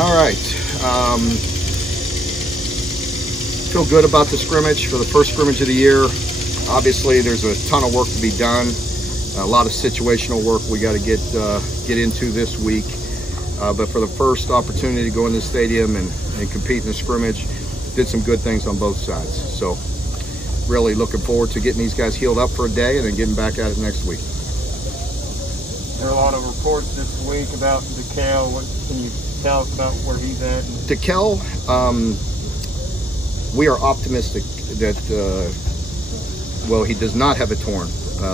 All right. Feel good about the scrimmage for the first scrimmage of the year. Obviously, there's a ton of work to be done. A lot of situational work we got to get into this week. But for the first opportunity to go in the stadium and compete in the scrimmage, did some good things on both sides. So really looking forward to getting these guys healed up for a day and then getting back at it next week. There are a lot of reports this week about DeKel. What can you tell us about where he's at? DeKel, we are optimistic that, well, he does not have a torn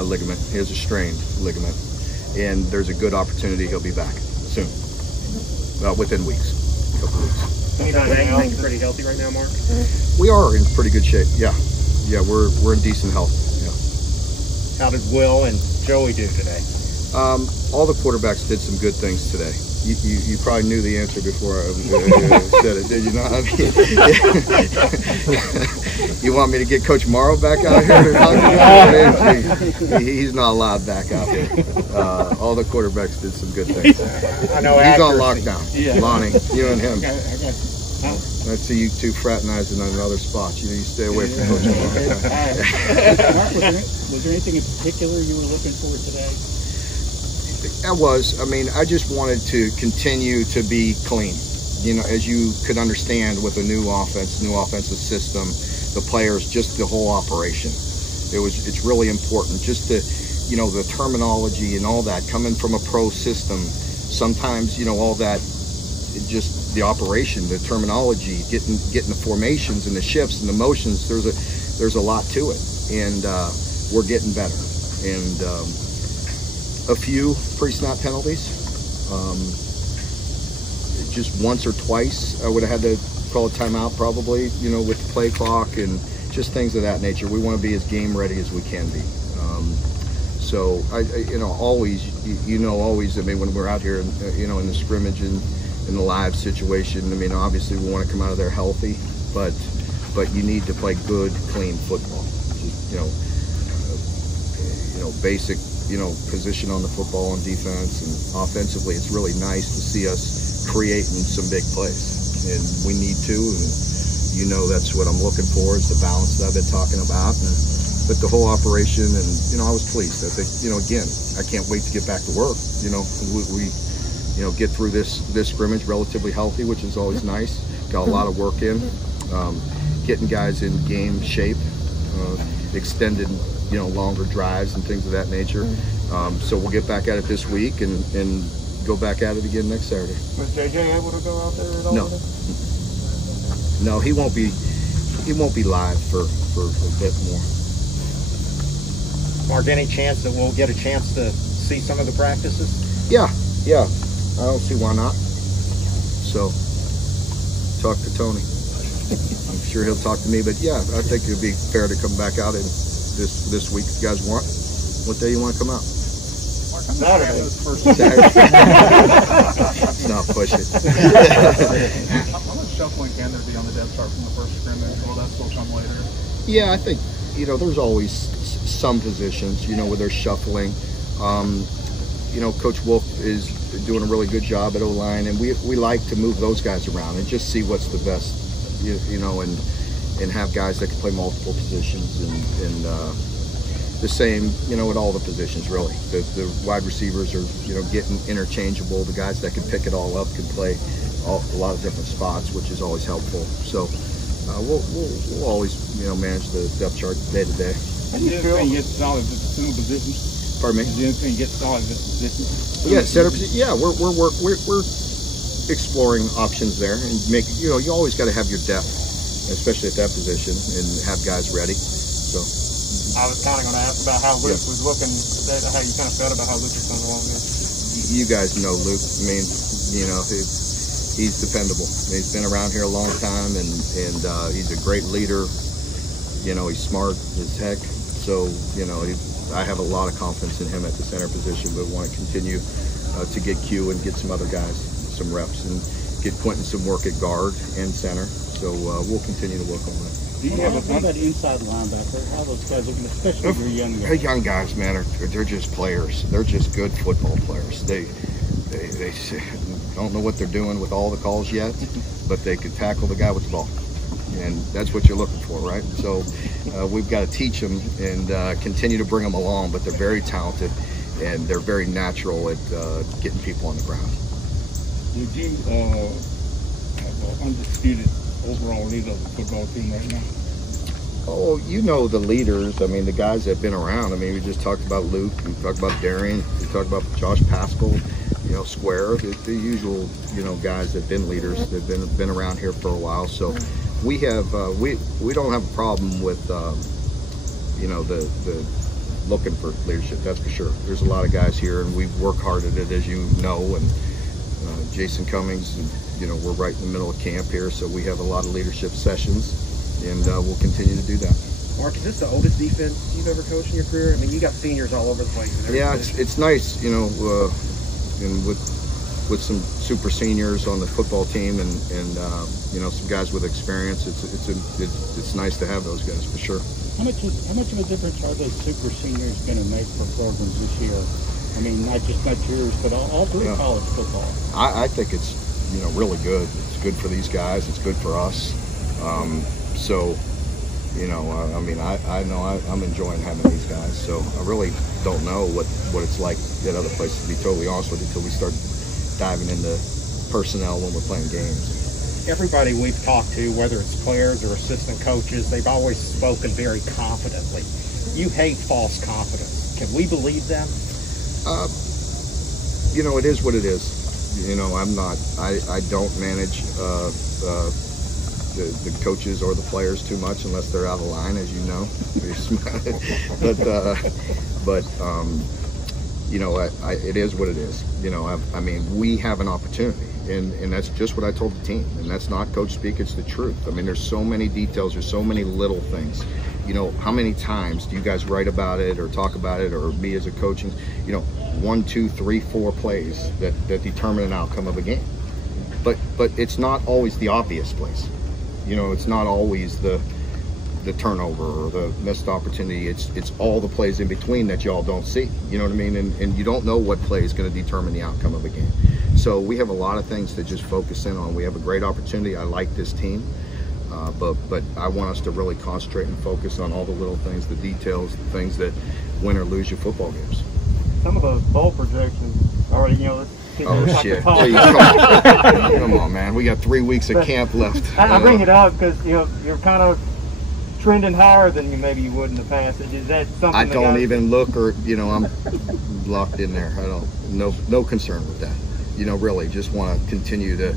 ligament. He has a strained ligament. And there's a good opportunity he'll be back soon, within weeks, a couple weeks. You think pretty healthy right now, Mark? We are in pretty good shape, yeah. Yeah, we're in decent health, yeah. How did Will and Joey do today? All the quarterbacks did some good things today. You probably knew the answer before I said it, did you not? I mean, you want me to get Coach Morrow back out here to talk to you? He's not allowed back out here. All the quarterbacks did some good things. I know he's on lockdown. Yeah. Lonnie, you and him. I see you two fraternizing on another spot. You stay away from Coach Morrow. Mark, was there anything in particular you were looking for today? I mean, I just wanted to continue to be clean. You know, as you could understand with a new offense, new offensive system, the players, just the whole operation. It's really important just to, you know, the terminology and all that coming from a pro system. Sometimes, you know, all that, just the operation, the terminology, getting the formations and the shifts and the motions. There's a lot to it, and we're getting better. And a few pre-snap penalties. Just once or twice, I would have had to call a timeout probably, you know, with the play clock and just things of that nature. We want to be as game ready as we can be. So you know, always, always. I mean, when we're out here, you know, in the scrimmage and in the live situation, I mean, obviously we want to come out of there healthy, but you need to play good, clean football. Just, you know, basic, you know, position on the football on defense, and offensively it's really nice to see us creating some big plays, and we need to, and you know that's what I'm looking for, is the balance that I've been talking about, but the whole operation. And you know, I was pleased. I think, you know, again, I can't wait to get back to work. You know, we you know, get through this scrimmage relatively healthy, which is always nice. Got a lot of work in, getting guys in game shape, extended, you know, longer drives and things of that nature. So we'll get back at it this week and go back at it again next Saturday. Was JJ able to go out there at all? No. No, he won't be live for a bit more. Mark, any chance that we'll get a chance to see some of the practices? Yeah. I don't see why not. So talk to Tony. I'm sure he'll talk to me, but yeah, I think it'd be fair to come back out in this week if you guys want. What day you want to come out? Saturday. Let's not push it. How much shuffling can there be on the depth chart from the first scrimmage? Will that still come later? Yeah, I think, you know, there's always some positions, you know, where they're shuffling. You know, Coach Wolf is doing a really good job at O-line, and we like to move those guys around and just see what's the best, you know, and have guys that can play multiple positions, and the same, you know, at all the positions really. The wide receivers are, you know, getting interchangeable. The guys that can pick it all up can play a lot of different spots, which is always helpful. So we'll always, you know, manage the depth chart day to day. How do you feel when you get solid with the single positions? Pardon me? Do you think you get solid with the positions? Yeah, center position. Yeah, we're exploring options there, and make, you know, you always got to have your depth, especially at that position, and have guys ready. So I was kind of going to ask about how Luke was looking, how you kind of felt about how Luke was coming along there. You guys know Luke. I mean, you know, he's dependable. He's been around here a long time, and he's a great leader. You know, he's smart as heck. So, you know, I have a lot of confidence in him at the center position, but want to continue to get Q and get some other guys some reps, and get Quentin some work at guard and center. So we'll continue to work on that. Do you have that inside linebacker? How those guys looking, especially your young guys? Our young guys, man, they're just players. They're just good football players. They Don't know what they're doing with all the calls yet, but they can tackle the guy with the ball. And that's what you're looking for, right? So we've got to teach them and continue to bring them along, but they're very talented and they're very natural at getting people on the ground. Would you have an undisputed overall leader of the football team right now? Oh, you know the leaders. I mean, the guys that have been around. I mean, we just talked about Luke. We talked about Darian. We talked about Josh Pascal. You know, Square. The usual, you know, guys that've been leaders. They've been around here for a while. So we have we don't have a problem with you know, the looking for leadership. That's for sure. There's a lot of guys here, and we work hard at it, as you know. And Jason Cummings, and, you know, we're right in the middle of camp here, so we have a lot of leadership sessions. And we'll continue to do that. Mark, is this the oldest defense you've ever coached in your career? I mean, you got seniors all over the place. Yeah, it's nice, you know, and with some super seniors on the football team, and you know, some guys with experience. It's nice to have those guys for sure. How much of a difference are those super seniors going to make for programs this year? I mean, not yours, but all through college football. I think it's, you know, really good. It's good for these guys. It's good for us. So, you know, I mean, I know I'm enjoying having these guys. So I really don't know what it's like at other places, to be totally honest with you, until we start diving into personnel when we're playing games. Everybody we've talked to, whether it's players or assistant coaches, they've always spoken very confidently. You hate false confidence. Can we believe them? You know, it is what it is. You know, I don't manage the coaches or the players too much unless they're out of line, as you know. but you know, it is what it is. You know, I mean, we have an opportunity, and that's just what I told the team, and that's not coach speak, it's the truth. I mean, there's so many details, there's so many little things. You know, how many times do you guys write about it or talk about it, or me as a coach, and, you know, 1, 2, 3, 4 plays that determine an outcome of a game. But it's not always the obvious plays. You know, it's not always the turnover or the missed opportunity. It's all the plays in between that y'all don't see. You know what I mean? And you don't know what play is going to determine the outcome of a game. So we have a lot of things to just focus in on. We have a great opportunity. I like this team, but I want us to really concentrate and focus on all the little things, the details, the things that win or lose your football games. Some of the bowl projections already, you know. Oh shit! Come on, man. We got 3 weeks of camp left. I bring it up because, you know, you're kind of trending higher than you would in the past. Is that something? I don't even look, or, you know, I'm locked in there. I don't. No concern with that. You know, really, just want to continue to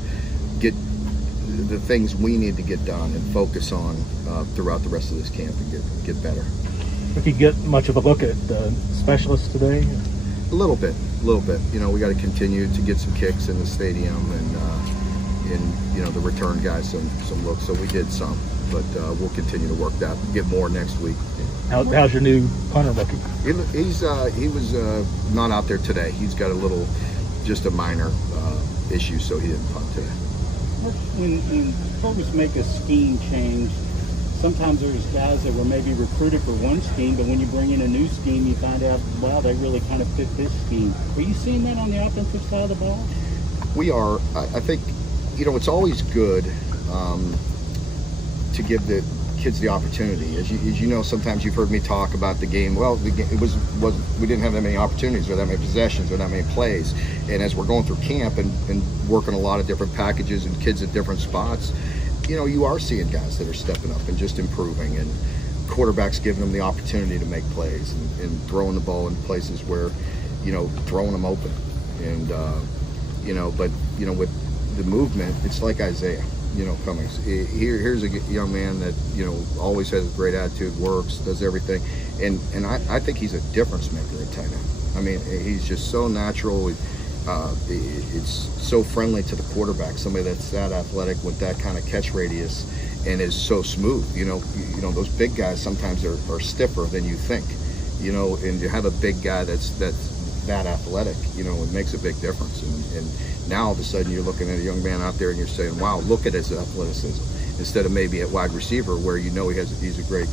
get the things we need to get done and focus on throughout the rest of this camp and get better. Did you get much of a look at the specialists today? A little bit. You know, we got to continue to get some kicks in the stadium, and you know, the return guys some looks. So we did some, but we'll continue to work that. Get more next week. How's your new punter looking? He was not out there today. He's got just a minor issue, so he didn't punt today. When coaches make a scheme change, sometimes there's guys that were maybe recruited for one scheme, but when you bring in a new scheme, you find out, wow, they really kind of fit this scheme. Are you seeing that on the offensive side of the ball? We are. I think, you know, it's always good to give the kids the opportunity. As you know, sometimes you've heard me talk about the game. Well, we didn't have that many opportunities or that many possessions or that many plays. And as we're going through camp and working a lot of different packages and kids at different spots, you know, you are seeing guys that are stepping up and just improving, and quarterbacks giving them the opportunity to make plays and throwing the ball in places where, you know, throwing them open. And, you know, but, you know, with the movement, it's like Isaiah, you know, Cummings. Here's a young man that, you know, always has a great attitude, works, does everything. And I think he's a difference maker at tight end. I mean, he's just so natural. It's so friendly to the quarterback, somebody that's that athletic with that kind of catch radius and is so smooth. You know, those big guys sometimes are stiffer than you think, you know, and you have a big guy that's that athletic, you know, it makes a big difference. And now all of a sudden you're looking at a young man out there and you're saying, wow, look at his athleticism, instead of maybe at wide receiver where, you know, he's a great,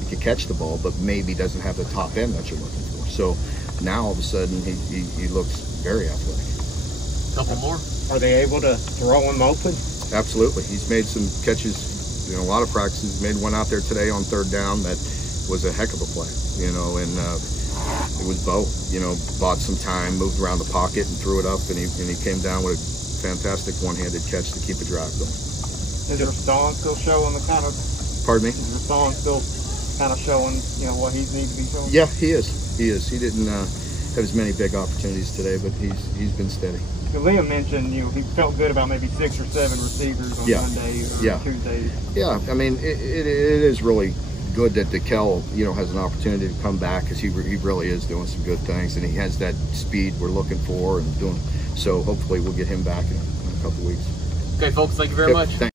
he can catch the ball, but maybe doesn't have the top end that you're looking for. So now all of a sudden he looks very athletic. Couple more. Are they able to throw him open? Absolutely. He's made some catches, a lot of practices. Made one out there today on 3rd down that was a heck of a play, and it was Bo, bought some time, moved around the pocket and threw it up, and he came down with a fantastic one-handed catch to keep the drive going. Is Rashawn still showing the kind of? Pardon me? Is Rashawn still kind of showing, what he needs to be showing? Yeah, he is. He didn't have as many big opportunities today, but he's been steady. Liam mentioned, he felt good about maybe 6 or 7 receivers on Monday or Tuesday. Yeah, I mean, it is really good that DeKel, has an opportunity to come back, because he really is doing some good things, and he has that speed we're looking for and doing. So hopefully we'll get him back in a couple of weeks. Okay, folks, thank you very much. Thanks.